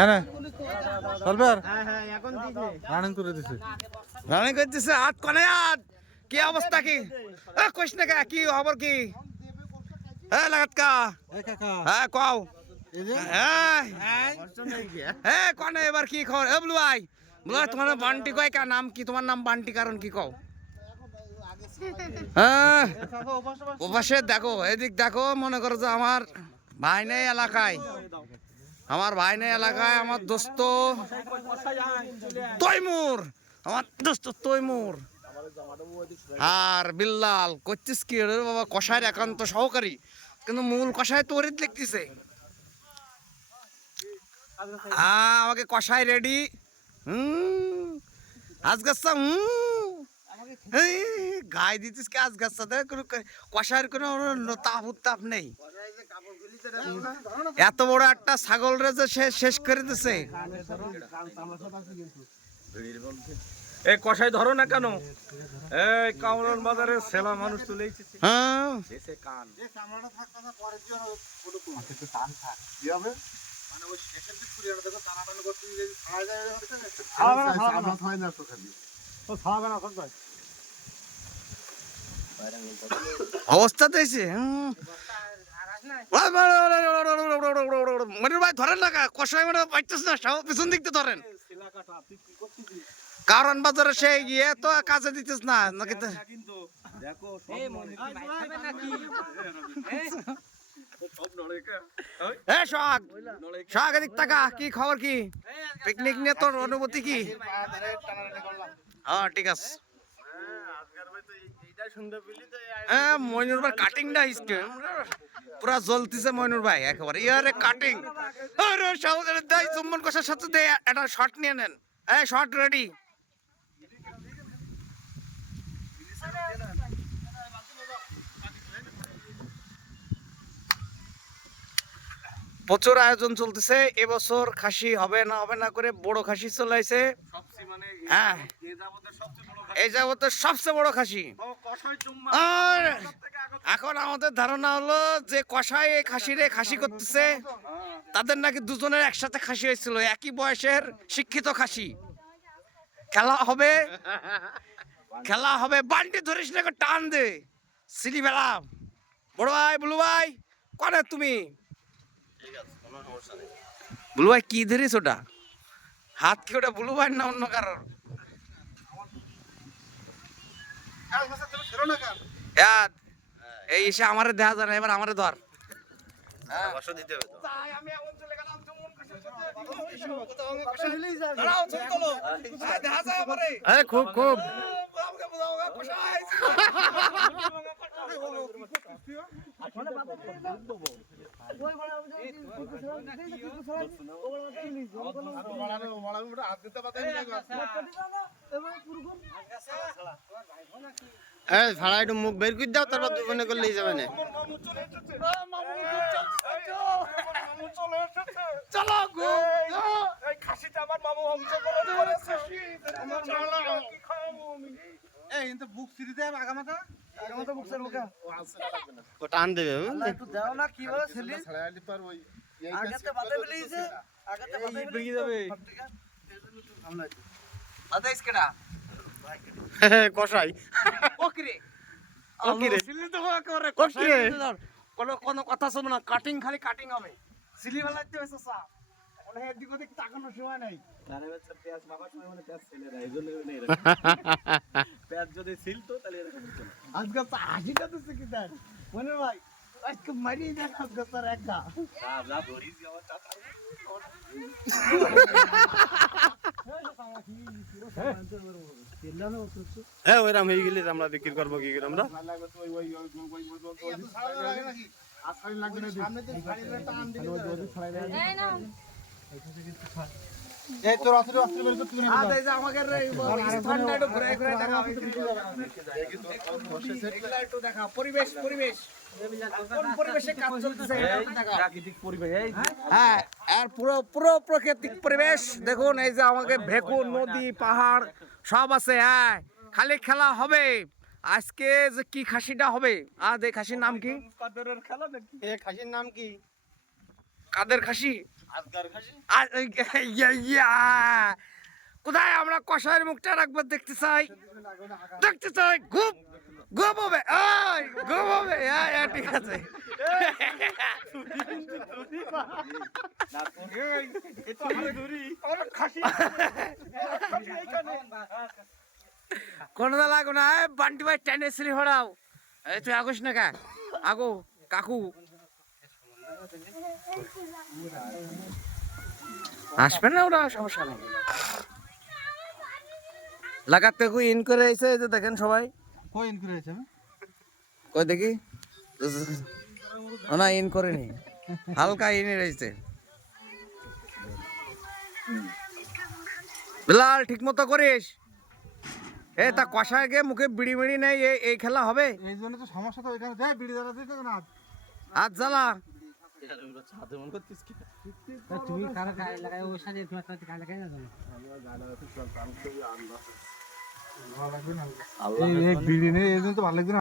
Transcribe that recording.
হ্যাঁ চলবে রানিং করে দিছে রানিং করে দিছে হাত কনে হাত কি অবস্থা কি কইস না কি খবর কি হ্যাঁ লাগাত কা হ্যাঁ কও হ্যাঁ কনে এবার কি খবর এ বলু ভাই বলো তোমার বান্টি কয় কা নাম কি তোমার নাম বান্টি কারণ কি কও হ্যাঁ ওপাশে দেখো এদিক দেখো মনে করো যে আমার ভাই নেই এলাকায় আমার দোস্ত তৈমুর আমার দোস্ত তৈমুর আর বিল্লাল করছিস কি রে বাবা কষায়ের একান্ত সহকারী কিন্তু মূল কষায় তরিত লিখতেছে আমাকে কষায় রেডি আজ গাছা গায়ে দিতিস কি আজ গাছাতে কোনো কষায়ের কোনো তাপ উত্তাপ নেই এত বড় একটা ছাগল রে যে সে শেষ করে দিছে এই কষাই ধরো না কেন এই কামরান বাজারে সেলা মানুষ তুলে হ্যাঁ কান অবস্থা দিয়েছে মনির ভাই ধরেন না কষাই মানে পাইতেছ না পিছন দিক দিয়ে ধরেন কারণ বাজারে সে গিয়ে তো কাজে দিতেছ না নাকি কি খবর কি পিকনিক নিয়ে তোর অনুভূতি কি হ্যাঁ ঠিক আছে হ্যাঁ মইনুর ভাই কাটিংটা পুরা জ্বলতেছে মইনুর ভাই একেবারে ইয়ারে কাটিং আরে সাউদের দাই চুম্বন কষার সাথে দে একটা শট নিয়ে নেন এই শট রেডি প্রচুর আয়োজন চলতেছে এবছর খাসি হবে না করে বড় খাসি চলে আসে হ্যাঁ এই যাবতের সবচেয়ে বড় খাসি আর এখন আমাদের ধারণা হলো যে কষাই এই খাসি করতেছে তাদের নাকি দুজনের একসাথে খাসি হয়েছিল একই বয়সের শিক্ষিত খাসি খেলা হবে বান্টি ধরিস না টান দে সিলি বেলা বড় ভাই বুলু ভাই কনে তুমি বুলু ভাই কি ধরিস ওটা হাত কি ওটা বুলু ভাই না অন্য কারোর এই এসে আমারে দেখা যায় না এবার আমারে ধর খুব খুব ভাড়া একটু মুখ বের করে দাও তারপর দুজনে করলেই যাবে না টান দেবে কষাই কোনো কথা শুনো না কাটিং খালি কাটিং হবে সিলি বেলাতে হয়েছে এদিক ওদিক তাকানোর সময় নাই আজকে হাসিটা দিচ্ছে কি তার মনে ভাই আজকে মারিয়ে দেন আজকে তার একটা হ্যাঁ ওইরাম হয়ে গেলে আমরা বিক্রি করবো কি করে আমরা পরিবেশ পুরো প্রাকৃতিক পরিবেশ দেখুন এই যে আমাকে ভেকুন নদী পাহাড় সব আছে হ্যাঁ খালি খেলা হবে আজকে যে কি খাসিটা হবে এই খাসির নাম কি খাসির নাম কি কাদের খাসি? আজগার খাসি। কোথায় আমরা কষায়ের মুখটা রাখবো দেখতে চাই, দেখতে চাই। খুব গোপ হবে, গোপ হবে। ঠিক আছে। কোনটা লাগো না, বান্টি ভাই টেনে শ্রী হরাও। এই তুই আগোস না কা, আগো কাকু আসবে না, ওরা সমস্যা নেই। লাগাতে কই ইন করে আইছে, এই যে দেখেন সবাই। কই ইন করে আছে? কই দেখি, না ইন করেনি, হালকা ইনে রয়েছে। বিলাল ঠিক মতো করিস। তা কষায় গিয়ে মুখে বিড়ি মিড়ি নেই, এই খেলা হবে? এই জন্য তো সমস্যা, তো এখানে দেখ বিড়ি জ্বালা দিতে না। আজ জ্বালা তুমি কারা গায়ে লাগায় ওর সাথে তোমার সাথে গায়ে লাগায় না জানো? এই বিড়ি নেই, এই জন্য তো ভালো লাগবে না।